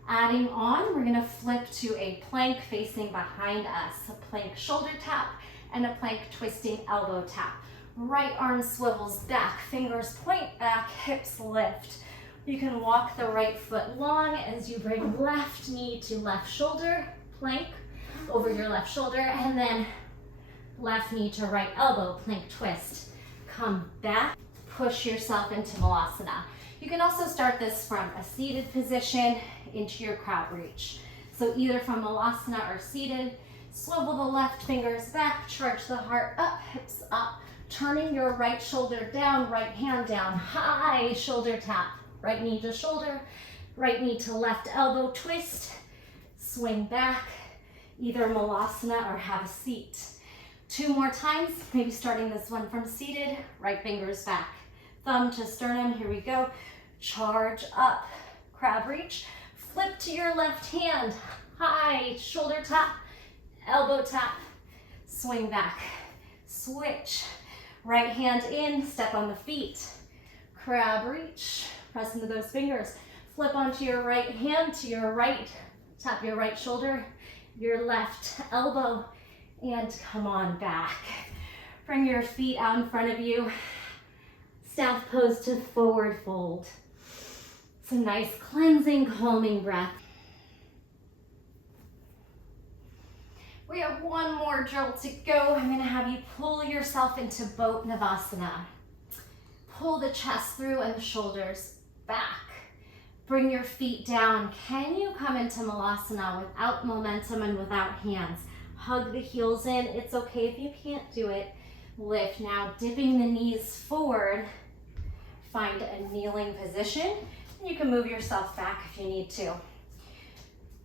Adding on, we're gonna flip to a plank facing behind us. A plank shoulder tap and a plank twisting elbow tap. Right arm swivels back, fingers point back, hips lift. You can walk the right foot long as you bring left knee to left shoulder, plank over your left shoulder, and then left knee to right elbow, plank twist. Come back, push yourself into Malasana. You can also start this from a seated position into your crab reach. So either from Malasana or seated, swivel the left fingers back, charge the heart up, hips up, turning your right shoulder down, right hand down, high shoulder tap, right knee to shoulder, right knee to left elbow, twist, swing back, either Malasana or have a seat. 2 more times, maybe starting this one from seated, right fingers back, thumb to sternum, here we go, charge up, crab reach, flip to your left hand, high shoulder tap, elbow tap, swing back, switch, right hand in, step on the feet, crab reach, press into those fingers, flip onto your right hand to your right, tap your right shoulder, your left elbow, and come on back. Bring your feet out in front of you, staff pose to forward fold. It's a nice cleansing, calming breath. We have one more drill to go. I'm gonna have you pull yourself into Boat Navasana. Pull the chest through and the shoulders back. Bring your feet down. Can you come into Malasana without momentum and without hands? Hug the heels in. It's okay if you can't do it. Lift. Now dipping the knees forward. Find a kneeling position. You can move yourself back if you need to.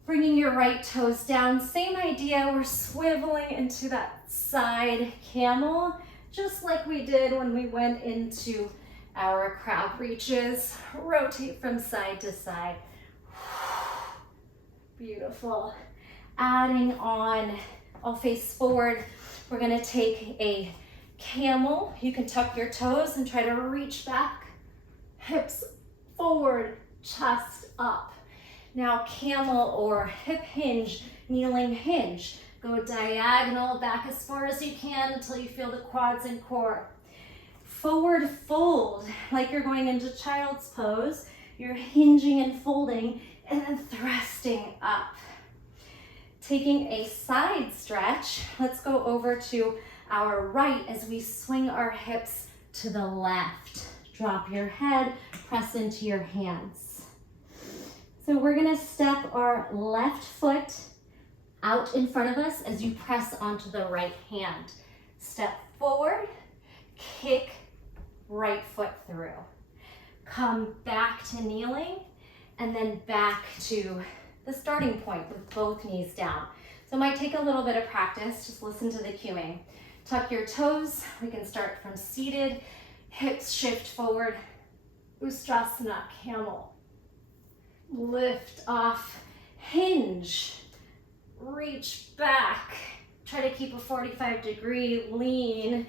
Bringing your right toes down. Same idea. We're swiveling into that side camel, just like we did when we went into our crab reaches. Rotate from side to side. Beautiful. Adding on, I'll face forward. We're gonna take a camel. You can tuck your toes and try to reach back. Hips forward, chest up. Now camel or hip hinge, kneeling hinge. Go diagonal back as far as you can until you feel the quads and core. Forward fold, like you're going into child's pose. You're hinging and folding and then thrusting up. Taking a side stretch, let's go over to our right as we swing our hips to the left. Drop your head, press into your hands. So we're gonna step our left foot out in front of us as you press onto the right hand. Step forward, kick right foot through. Come back to kneeling and then back to the starting point with both knees down. So it might take a little bit of practice, just listen to the cueing. Tuck your toes, we can start from seated, hips shift forward, Ustrasana, camel. Lift off, hinge, reach back. Try to keep a 45-degree lean,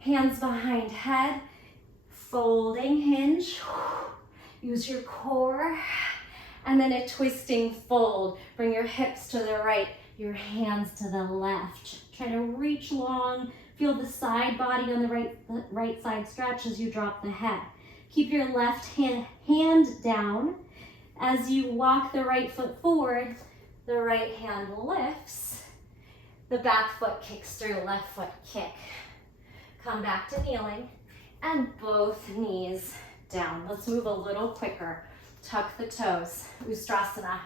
hands behind head, folding hinge. Use your core, and then a twisting fold. Bring your hips to the right, your hands to the left. Try to reach long, feel the side body on the right side stretch as you drop the head. Keep your left hand down. As you walk the right foot forward, the right hand lifts. The back foot kicks through, left foot kick. Come back to kneeling and both knees down. Let's move a little quicker. Tuck the toes, Ustrasana.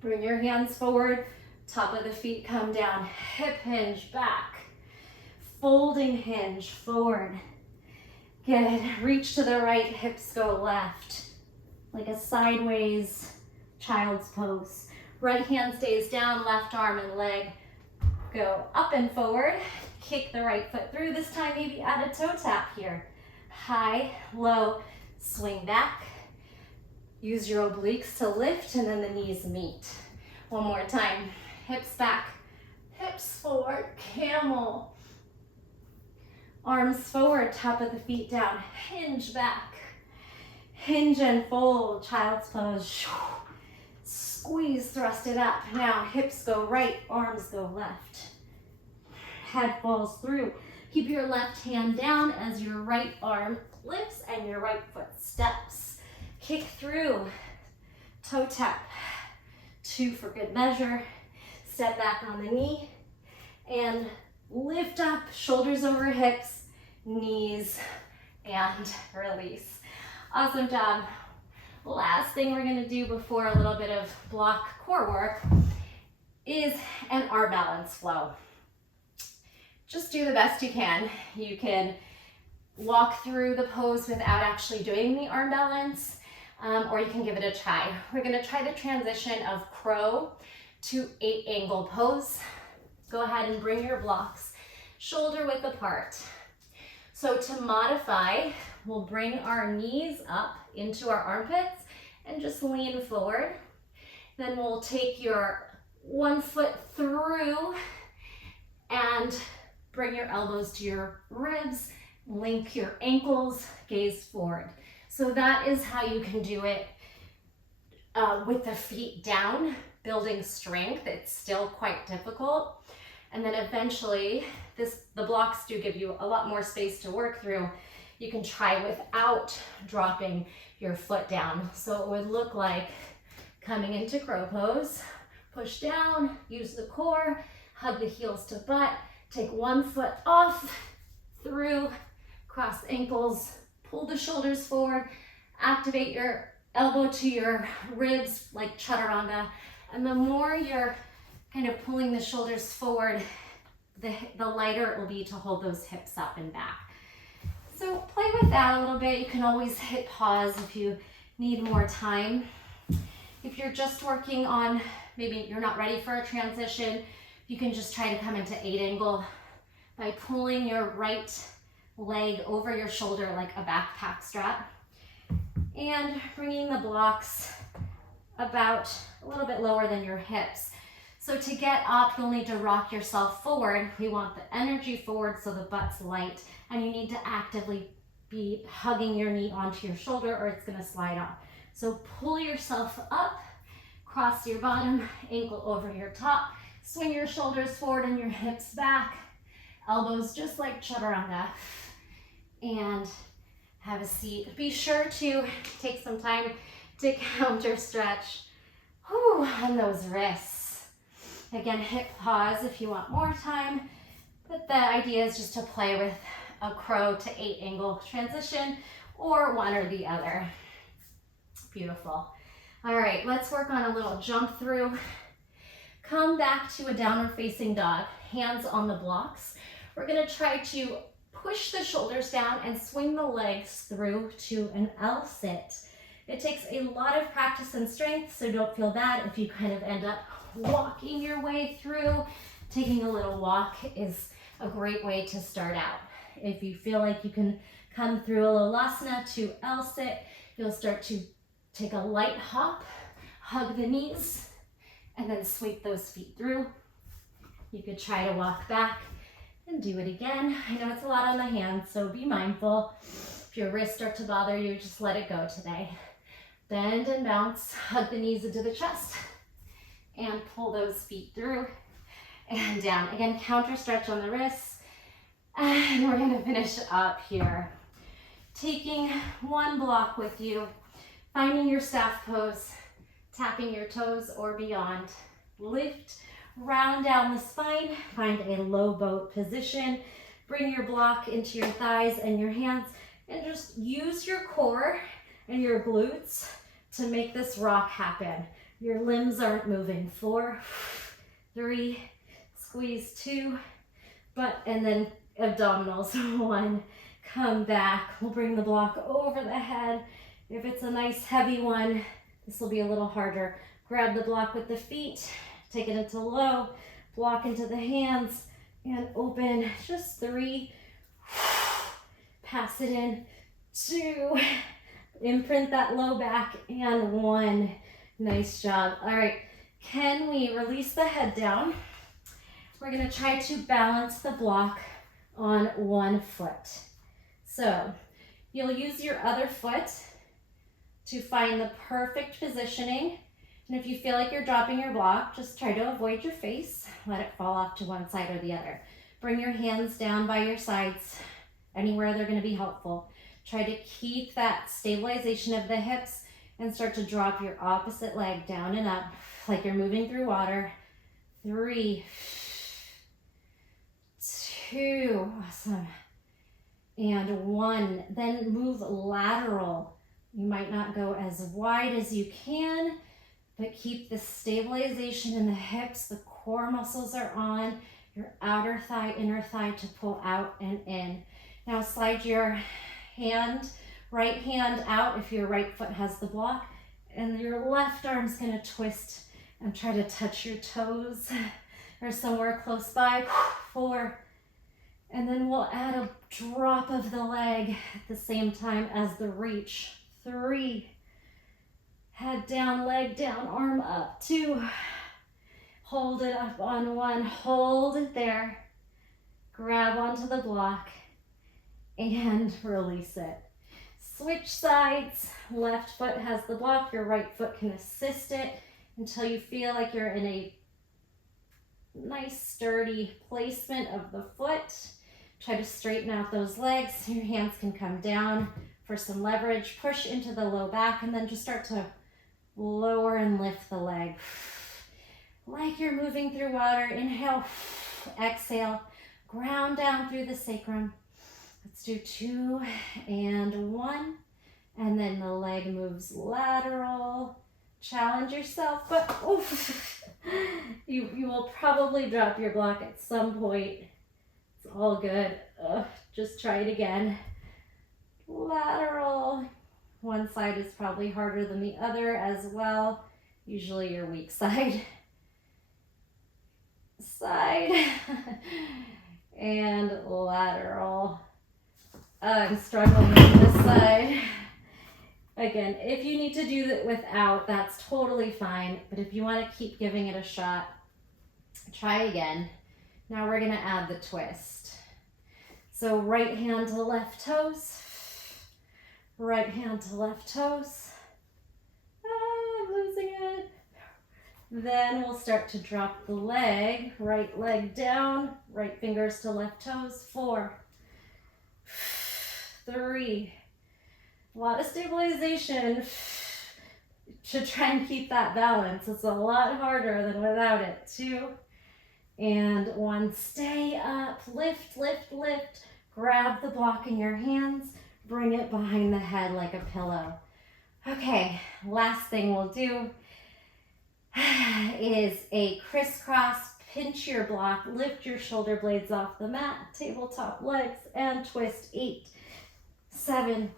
Bring your hands forward, top of the feet come down, hip hinge back. Folding hinge forward. Good, reach to the right, hips go left. Like a sideways child's pose. Right hand stays down, left arm and leg go up and forward. Kick the right foot through. This time maybe add a toe tap here. High, low, swing back. Use your obliques to lift and then the knees meet. One more time. Hips back, hips forward, camel. Arms forward, top of the feet down, hinge back. Hinge and fold, child's pose. Squeeze, thrust it up. Now hips go right, arms go left. Head falls through. Keep your left hand down as your right arm lifts and your right foot steps. kick through, toe tap, 2 for good measure, step back on the knee, and lift up, shoulders over hips, knees, and release. Awesome job. Last thing we're gonna do before a little bit of block core work is an arm balance flow. Just do the best you can. You can walk through the pose without actually doing the arm balance, or you can give it a try. We're gonna try the transition of crow to 8 angle pose. Go ahead and bring your blocks shoulder width apart. So to modify, we'll bring our knees up into our armpits and just lean forward. Then we'll take your one foot through and bring your elbows to your ribs, link your ankles, gaze forward. So that is how you can do it with the feet down, building strength. It's still quite difficult. And then eventually, the blocks do give you a lot more space to work through. You can try without dropping your foot down. So it would look like coming into crow pose, push down, use the core, hug the heels to butt, take one foot off, through, cross ankles, pull the shoulders forward, activate your elbow to your ribs like chaturanga. And the more you're kind of pulling the shoulders forward, the lighter it will be to hold those hips up and back. So play with that a little bit. You can always hit pause if you need more time. If you're just working on, maybe you're not ready for a transition, you can just try to come into 8 angle by pulling your right leg over your shoulder like a backpack strap and bringing the blocks about a little bit lower than your hips. So to get up, you'll need to rock yourself forward. We want the energy forward so the butt's light, and you need to actively be hugging your knee onto your shoulder or it's gonna slide off. So pull yourself up, cross your bottom, ankle over your top, swing your shoulders forward and your hips back, elbows just like chaturanga, and have a seat. Be sure to take some time to counter stretch on those wrists. Again, hit pause if you want more time, but the idea is just to play with a crow to 8 angle transition or one or the other. Beautiful. All right, let's work on a little jump through. Come back to a downward facing dog, hands on the blocks. We're gonna try to push the shoulders down and swing the legs through to an L sit. It takes a lot of practice and strength, so don't feel bad if you kind of end up walking your way through. Taking a little walk is a great way to start out. If you feel like you can come through a Lolasana to L sit, you'll start to take a light hop, hug the knees, and then sweep those feet through. You could try to walk back and do it again. I know it's a lot on the hands, so be mindful. If your wrists start to bother you, just let it go today. Bend and bounce, hug the knees into the chest, and pull those feet through and down. Again, counter stretch on the wrists. And we're gonna finish up here. Taking one block with you, finding your staff pose, tapping your toes or beyond. Lift, round down the spine, find a low boat position. Bring your block into your thighs and your hands, and just use your core and your glutes to make this rock happen. Your limbs aren't moving. 4, 3, squeeze 2, and then abdominals. 1, come back. We'll bring the block over the head. If it's a nice heavy one, this will be a little harder. Grab the block with the feet, take it into low, block into the hands, and open. Just 3, pass it in, 2, imprint that low back, and 1. Nice job. All right, can we release the head down? We're gonna try to balance the block on one foot. So you'll use your other foot to find the perfect positioning. And if you feel like you're dropping your block, just try to avoid your face. Let it fall off to one side or the other. Bring your hands down by your sides, anywhere they're gonna be helpful. Try to keep that stabilization of the hips And start to drop your opposite leg down and up like you're moving through water. 3, 2, awesome. And 1. Then move lateral. You might not go as wide as you can, but keep the stabilization in the hips. The core muscles are on. Your outer thigh, inner thigh to pull out and in. Now slide your right hand out if your right foot has the block, and your left arm's gonna twist and try to touch your toes or somewhere close by. 4. And then we'll add a drop of the leg at the same time as the reach. 3. Head down, leg down, arm up. 2. Hold it up on 1. Hold it there. Grab onto the block and release it. Switch sides. Left foot has the block. Your right foot can assist it until you feel like you're in a nice sturdy placement of the foot. Try to straighten out those legs. Your hands can come down for some leverage. Push into the low back and then just start to lower and lift the leg. Like you're moving through water. Inhale, exhale, ground down through the sacrum. Let's do 2 and 1. And then the leg moves lateral. Challenge yourself, but you will probably drop your block at some point. It's all good. Just try it again. Lateral. One side is probably harder than the other as well. Usually your weak side. Side. And lateral. I'm struggling on this side. Again, if you need to do that without, that's totally fine. But if you want to keep giving it a shot, try again. Now we're going to add the twist. So right hand to left toes. Right hand to left toes. I'm losing it. Then we'll start to drop the leg. Right leg down. Right fingers to left toes. 4, 3. A lot of stabilization to try and keep that balance. It's a lot harder than without it. 2 and 1. Stay up. Lift, lift, lift. Grab the block in your hands. Bring it behind the head like a pillow. Okay, last thing we'll do is a crisscross. Pinch your block. Lift your shoulder blades off the mat. Tabletop legs and twist. 8, 7,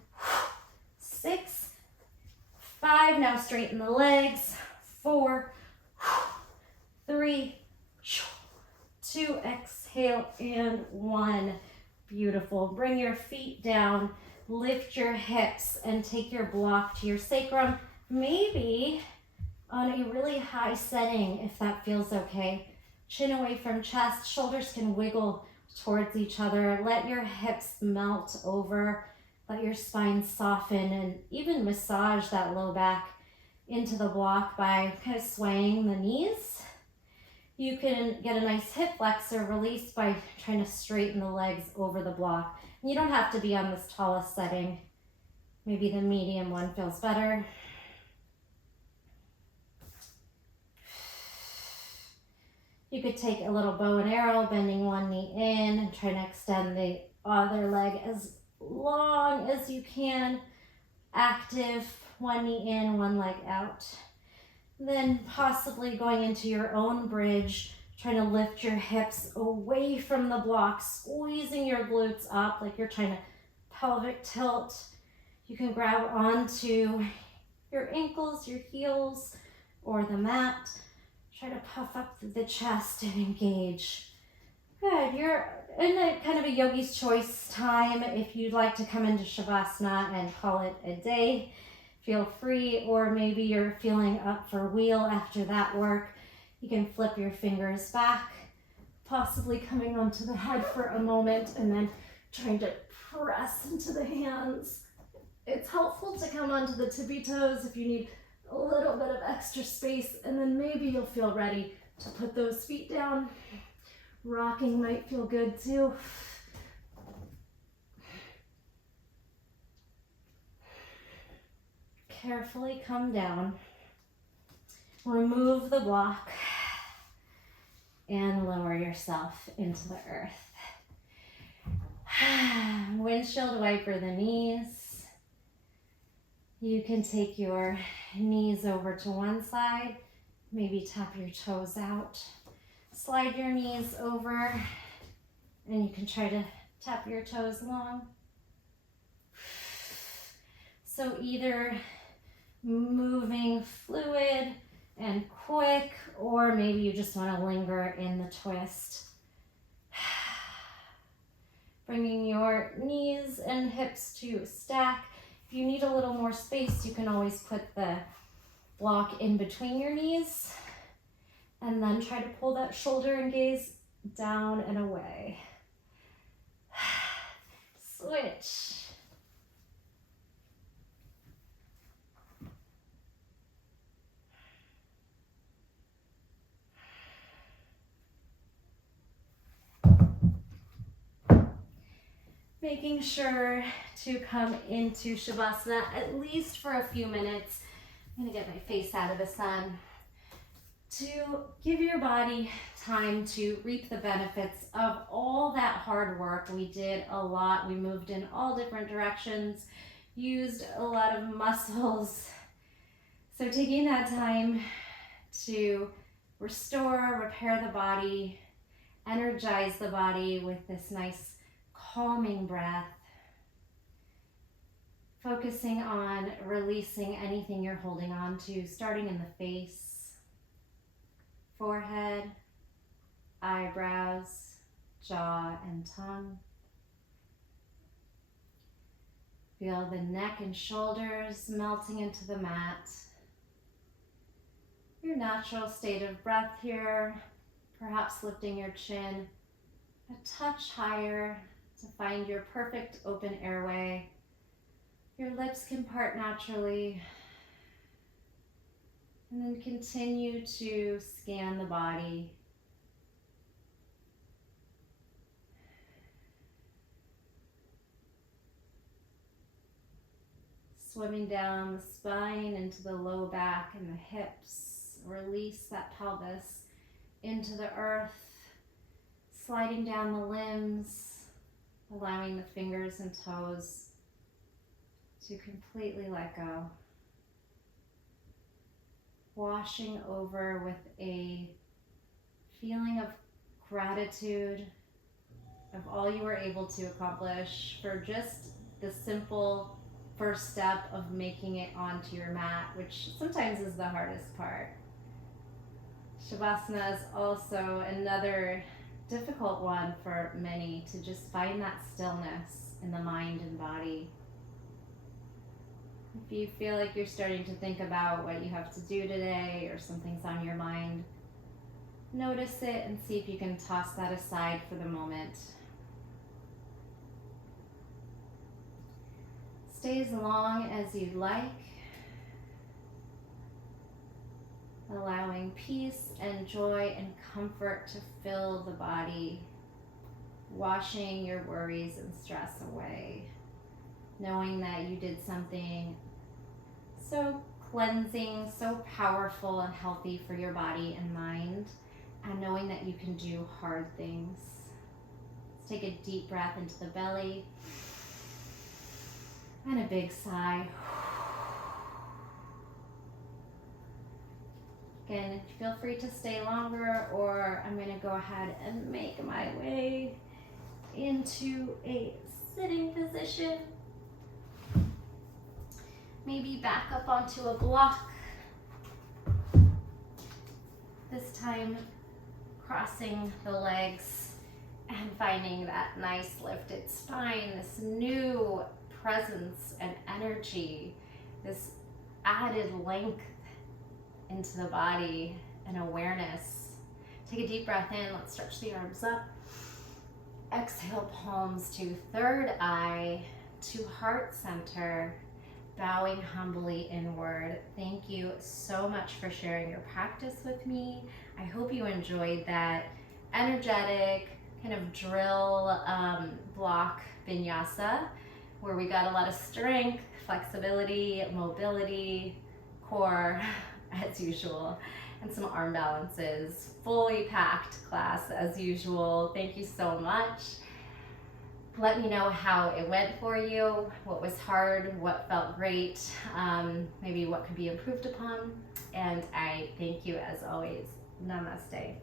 6, 5. Now straighten the legs. 4, 3, 2. Exhale and 1. Beautiful. Bring your feet down. Lift your hips and take your block to your sacrum. Maybe on a really high setting if that feels okay. Chin away from chest. Shoulders can wiggle towards each other. Let your hips melt over. Let your spine soften and even massage that low back into the block by kind of swaying the knees. You can get a nice hip flexor release by trying to straighten the legs over the block. You don't have to be on this tallest setting. Maybe the medium one feels better. You could take a little bow and arrow, bending one knee in and try to extend the other leg as long as you can. Active, one knee in, one leg out. Then possibly going into your own bridge, trying to lift your hips away from the block, squeezing your glutes up like you're trying to pelvic tilt. You can grab onto your ankles, your heels, or the mat. Try to puff up through the chest and engage. Good, you're in a kind of a yogi's choice time. If you'd like to come into Shavasana and call it a day, feel free, or maybe you're feeling up for wheel after that work. You can flip your fingers back, possibly coming onto the head for a moment and then trying to press into the hands. It's helpful to come onto the tippy toes if you need a little bit of extra space, and then maybe you'll feel ready to put those feet down. Rocking might feel good too. carefully come down, remove the block, and lower yourself into the earth. Windshield wiper the knees. You can take your knees over to one side, maybe tap your toes out. Slide your knees over, and you can try to tap your toes along. So either moving fluid and quick, or maybe you just want to linger in the twist. Bringing your knees and hips to stack. If you need a little more space, you can always put the block in between your knees and then try to pull that shoulder and gaze down and away. Switch. Making sure to come into Shavasana at least for a few minutes. I'm gonna get my face out of the sun. To give your body time to reap the benefits of all that hard work. We did a lot. We moved in all different directions, used a lot of muscles. So taking that time to restore, repair the body, energize the body with this nice calming breath. Focusing on releasing anything you're holding on to, starting in the face, forehead, eyebrows, jaw, and tongue. Feel the neck and shoulders melting into the mat. Your natural state of breath here, perhaps lifting your chin a touch higher to find your perfect open airway. Your lips can part naturally. And then continue to scan the body. Swimming down the spine into the low back and the hips. Release that pelvis into the earth. Sliding down the limbs, allowing the fingers and toes to completely let go. Washing over with a feeling of gratitude of all you were able to accomplish for just the simple first step of making it onto your mat, which sometimes is the hardest part. Shavasana is also another difficult one for many, to just find that stillness in the mind and body. If you feel like you're starting to think about what you have to do today or something's on your mind, notice it and see if you can toss that aside for the moment. Stay as long as you'd like, allowing peace and joy and comfort to fill the body, washing your worries and stress away, knowing that you did something so cleansing, so powerful and healthy for your body and mind, and knowing that you can do hard things. Let's take a deep breath into the belly and a big sigh. Again, feel free to stay longer, or I'm going to go ahead and make my way into a sitting position. Maybe back up onto a block. This time, crossing the legs and finding that nice lifted spine, this new presence and energy, this added length into the body and awareness. Take a deep breath in. Let's stretch the arms up. Exhale, palms to third eye, to heart center, bowing humbly inward. Thank you so much for sharing your practice with me. I hope you enjoyed that energetic kind of drill block vinyasa. where we got a lot of strength, flexibility, mobility, core as usual, and some arm balances. Fully packed class as usual. Thank you so much. Let me know how it went for you, what was hard, what felt great, maybe what could be improved upon. And I thank you as always. Namaste.